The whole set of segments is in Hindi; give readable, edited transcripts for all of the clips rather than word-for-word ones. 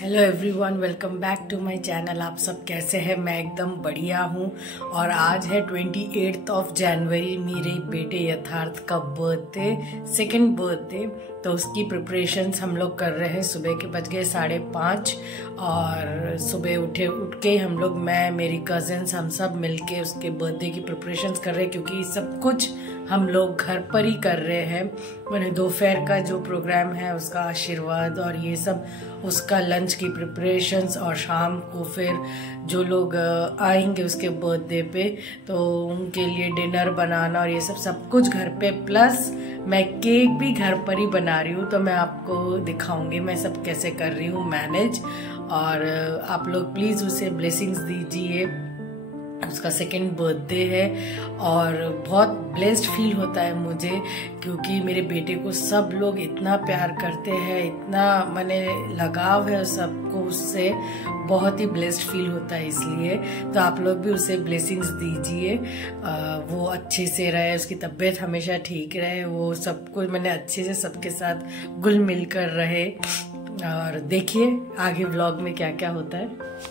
Hello everyone, welcome back to my channel. आप सब कैसे हैं? मैं एकदम बढ़िया हूँ। और आज है 28 ऑफ जनवरी, मेरे बेटे यथार्थ का बर्थडे, सेकंड बर्थडे। तो उसकी प्रिपरेशंस हम लोग कर रहे हैं। सुबह के बज गए 5:30 और सुबह उठ के हम लोग, मैं, मेरी कजिन्स, हम सब मिलके उसके बर्थडे की प्रिपरेशंस कर रहे हैं, क्योंकि सब कुछ हम लोग घर पर ही कर रहे हैं। मैंने दोपहर का जो प्रोग्राम है उसका आशीर्वाद और ये सब, उसका लंच की प्रिपरेशंस, और शाम को फिर जो लोग आएंगे उसके बर्थडे पे तो उनके लिए डिनर बनाना और ये सब कुछ घर पे। प्लस मैं केक भी घर पर ही बना रही हूँ, तो मैं आपको दिखाऊंगी मैं सब कैसे कर रही हूँ मैनेज। और आप लोग प्लीज उसे ब्लेसिंग्स दीजिए। उसका सेकंड बर्थडे है और बहुत ब्लेस्ड फील होता है मुझे, क्योंकि मेरे बेटे को सब लोग इतना प्यार करते हैं, इतना माने लगाव है सबको उससे, बहुत ही ब्लेस्ड फील होता है। इसलिए तो आप लोग भी उसे ब्लेसिंग्स दीजिए, वो अच्छे से रहे, उसकी तबीयत हमेशा ठीक रहे, वो सब कुछ मैंने अच्छे से सबके साथ घुल मिल कर रहे। और देखिए आगे व्लॉग में क्या क्या होता है।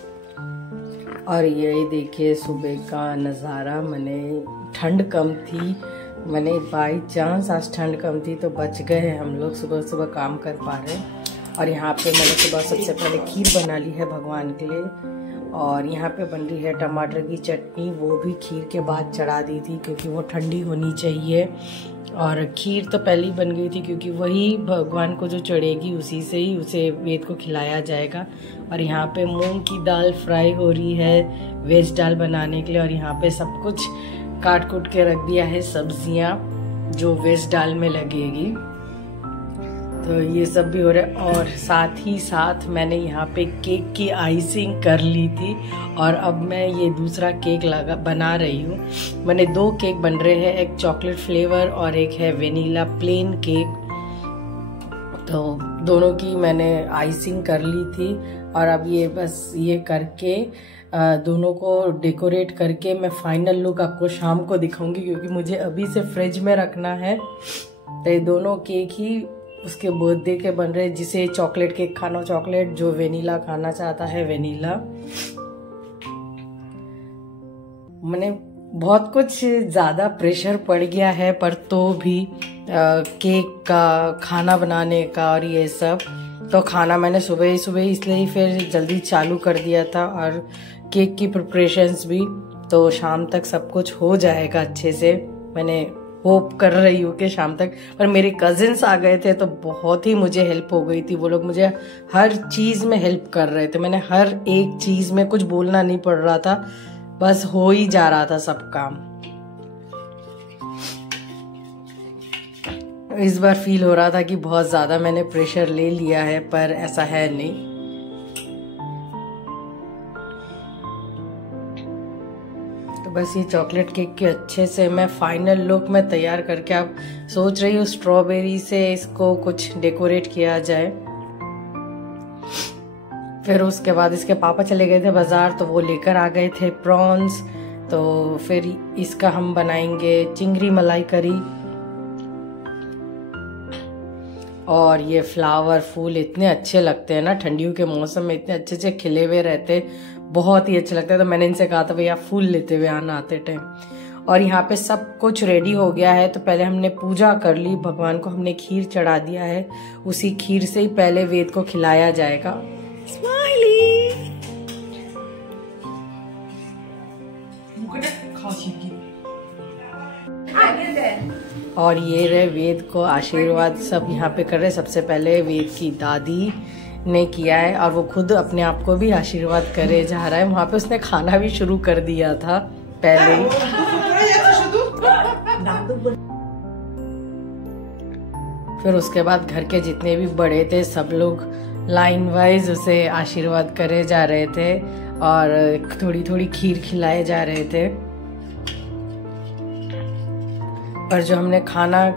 और यही देखिए सुबह का नज़ारा। मैंने ठंड कम थी, मैंने बाई चांस आज ठंड कम थी तो बच गए हम लोग, सुबह सुबह काम कर पा रहे हैं। और यहाँ पे मैंने सुबह सबसे पहले खीर बना ली है भगवान के लिए, और यहाँ पे बन रही है टमाटर की चटनी, वो भी खीर के बाद चढ़ा दी थी क्योंकि वो ठंडी होनी चाहिए। और खीर तो पहले ही बन गई थी क्योंकि वही भगवान को जो चढ़ेगी उसी से ही उसे वेद को खिलाया जाएगा। और यहाँ पे मूंग की दाल फ्राई हो रही है वेज दाल बनाने के लिए, और यहाँ पे सब कुछ काट कूट के रख दिया है, सब्जियां जो वेज दाल में लगेगी। तो ये सब भी हो रहा है। और साथ ही साथ मैंने यहाँ पे केक की आइसिंग कर ली थी, और अब मैं ये दूसरा केक बना रही हूँ। मैंने 2 केक बन रहे हैं, एक चॉकलेट फ्लेवर और एक है वेनिला प्लेन केक। तो दोनों की मैंने आइसिंग कर ली थी, और अब ये बस ये करके दोनों को डेकोरेट करके मैं फाइनल लुक आपको शाम को दिखाऊंगी, क्योंकि मुझे अभी से फ्रिज में रखना है। तो ये दोनों केक ही उसके बर्थडे के बन रहे, जिसे चॉकलेट केक खाना चॉकलेट, जो वेनिला खाना चाहता है वेनिला। मैंने बहुत कुछ ज्यादा प्रेशर पड़ गया है, पर तो भी केक का, खाना बनाने का और ये सब, तो खाना मैंने सुबह ही इसलिए फिर जल्दी चालू कर दिया था, और केक की प्रिपरेशंस भी, तो शाम तक सब कुछ हो जाएगा अच्छे से। मैंने होप कर रही हूँ कि शाम तक। पर मेरे कजिन्स आ गए थे तो बहुत ही मुझे हेल्प हो गई थी, वो लोग मुझे हर चीज में हेल्प कर रहे थे। मैंने हर एक चीज में कुछ बोलना नहीं पड़ रहा था, बस हो ही जा रहा था सब काम। इस बार फील हो रहा था कि बहुत ज्यादा मैंने प्रेशर ले लिया है, पर ऐसा है नहीं। तो बस ये चॉकलेट केक के अच्छे से मैं फाइनल लुक में तैयार करके अब सोच रही हूँ स्ट्रॉबेरी से इसको कुछ डेकोरेट किया जाए। फिर उसके बाद इसके पापा चले गए थे बाजार, तो वो लेकर आ गए थे प्रॉन्स। तो फिर इसका हम बनाएंगे चिंगरी मलाई करी। और ये फ्लावर फूल इतने अच्छे लगते हैं ना, ठंडियों के मौसम में इतने अच्छे से खिले हुए रहते, बहुत ही अच्छे लगते हैं। तो मैंने इनसे कहा था भैया फूल लेते हुए आना आते टाइम। और यहाँ पे सब कुछ रेडी हो गया है, तो पहले हमने पूजा कर ली, भगवान को हमने खीर चढ़ा दिया है, उसी खीर से ही पहले वेद को खिलाया जाएगा। स्माइली। और ये रहे वेद को आशीर्वाद सब यहाँ पे कर रहे। सबसे पहले वेद की दादी ने किया है, और वो खुद अपने आप को भी आशीर्वाद करे जा रहा है। वहां पे उसने खाना भी शुरू कर दिया था पहले ही। फिर उसके बाद घर के जितने भी बड़े थे सब लोग लाइन वाइज उसे आशीर्वाद करे जा रहे थे, और थोड़ी थोड़ी खीर खिलाए जा रहे थे। और जो हमने खाना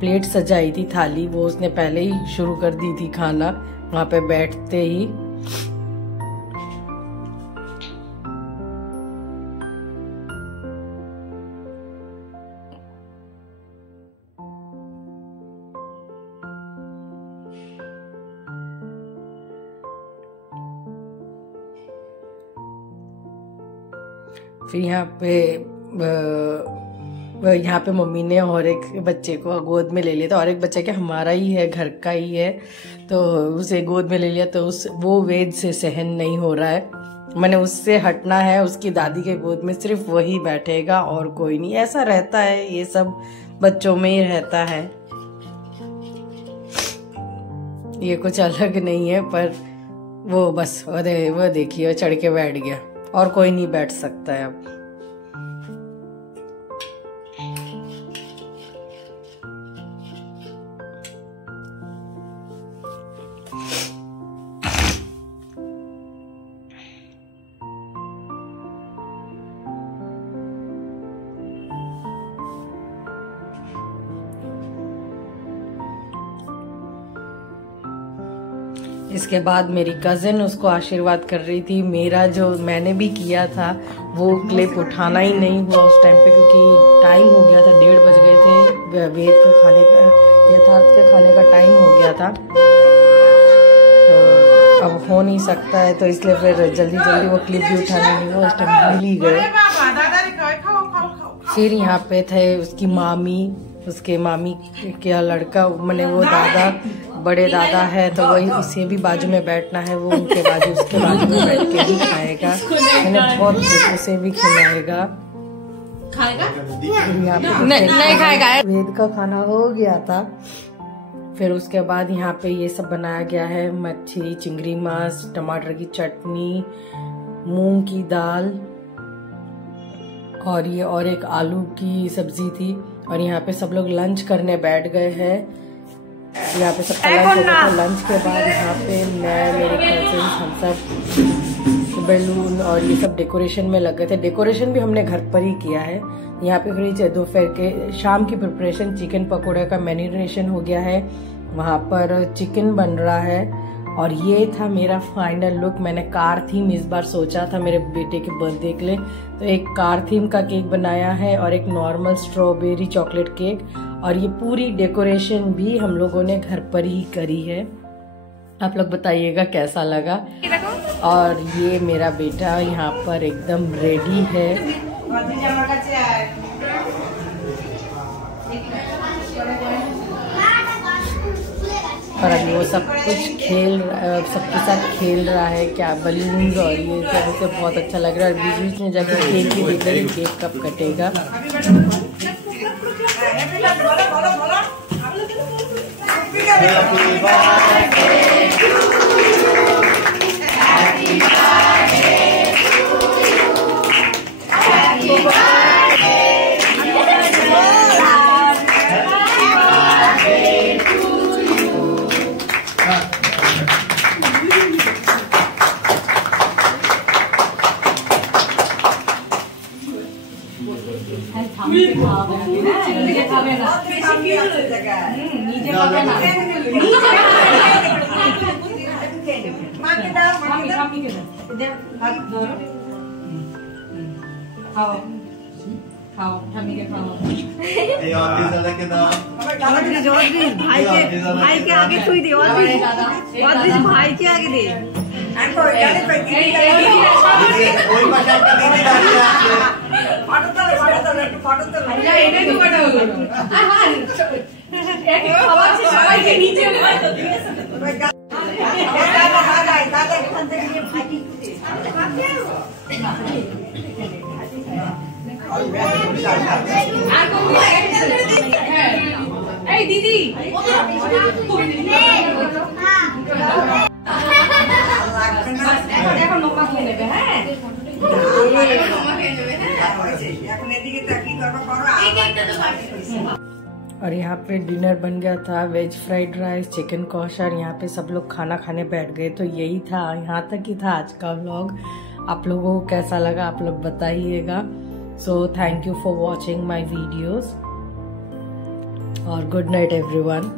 प्लेट सजाई थी, थाली, वो उसने पहले ही शुरू कर दी थी खाना वहां पे बैठते ही। फिर यहाँ पे मम्मी ने और एक बच्चे को गोद में ले लिया था, और एक बच्चा क्या हमारा ही है, घर का ही है, तो उसे गोद में ले लिया। तो वो वेद से सहन नहीं हो रहा है, मैंने उससे हटना है, उसकी दादी के गोद में सिर्फ वही बैठेगा और कोई नहीं। ऐसा रहता है, ये सब बच्चों में ही रहता है, ये कुछ अलग नहीं है। पर वो बस वो देखिए चढ़ के बैठ गया, और कोई नहीं बैठ सकता है अब। इसके बाद मेरी कजिन उसको आशीर्वाद कर रही थी। मेरा जो मैंने भी किया था वो क्लिप उठाना ही नहीं हुआ उस टाइम पे, क्योंकि टाइम हो गया था, 1:30 बज गए थे, वेद के खाने का, यथार्थ के खाने का टाइम हो गया था, तो अब हो नहीं सकता है, तो इसलिए फिर जल्दी वो क्लिप भी उठाना नहीं हुआ, उस टाइम भूल ही गए। फिर यहाँ पे थे उसकी मामी, उसके मामी का लड़का, मैंने वो दादा, बड़े दादा है, तो वही उसे भी बाजू में बैठना है, वो उनके बाजू उसके बाजू में बैठ के भी खाएगा। मैंने बहुत कुछ उसे भी खिलाएगा, नहीं खाएगा। वेद का खाना हो गया था, फिर उसके बाद यहाँ पे ये सब बनाया गया है, मच्छी, चिंगड़ी मांस, टमाटर की चटनी, मूंग की दाल, और एक आलू की सब्जी थी। और यहाँ पे सब लोग लंच करने बैठ गए हैं। यहाँ पे सबका लंच हो गया था। लंच के बाद यहाँ पे मैं, मेरे कजिन, हम सब बैलून और ये सब डेकोरेशन में लग गए थे। डेकोरेशन भी हमने घर पर ही किया है। यहाँ पे फिर दोपहर के शाम की प्रिपरेशन, चिकन पकौड़े का मैरिनेशन हो गया है, वहाँ पर चिकन बन रहा है। और ये था मेरा फाइनल लुक। मैंने कार थीम इस बार सोचा था मेरे बेटे के बर्थडे के लिए, तो एक कार थीम का केक बनाया है और एक नॉर्मल स्ट्रॉबेरी चॉकलेट केक, और ये पूरी डेकोरेशन भी हम लोगों ने घर पर ही करी है। आप लोग बताइएगा कैसा लगा। और ये मेरा बेटा यहाँ पर एकदम रेडी है। और अभी वो सब कुछ सबके साथ खेल रहा है, क्या बलून्स और ये सब, उसे बहुत अच्छा लग रहा है। बीच बीच में जाकर केक भी देख रहे, केक कब कटेगा। भाई के आगे छुई दे, और भाई के आगे दे। दीदी और यहाँ पे डिनर बन गया था, वेज फ्राइड राइस, चिकन कौशर। यहाँ पे सब लोग खाना खाने बैठ गए। तो यही था, यहाँ तक ही था आज का व्लॉग। आप लोगों को कैसा लगा आप लोग बताइएगा। So thank you for watching my videos और गुड नाइट एवरीवन।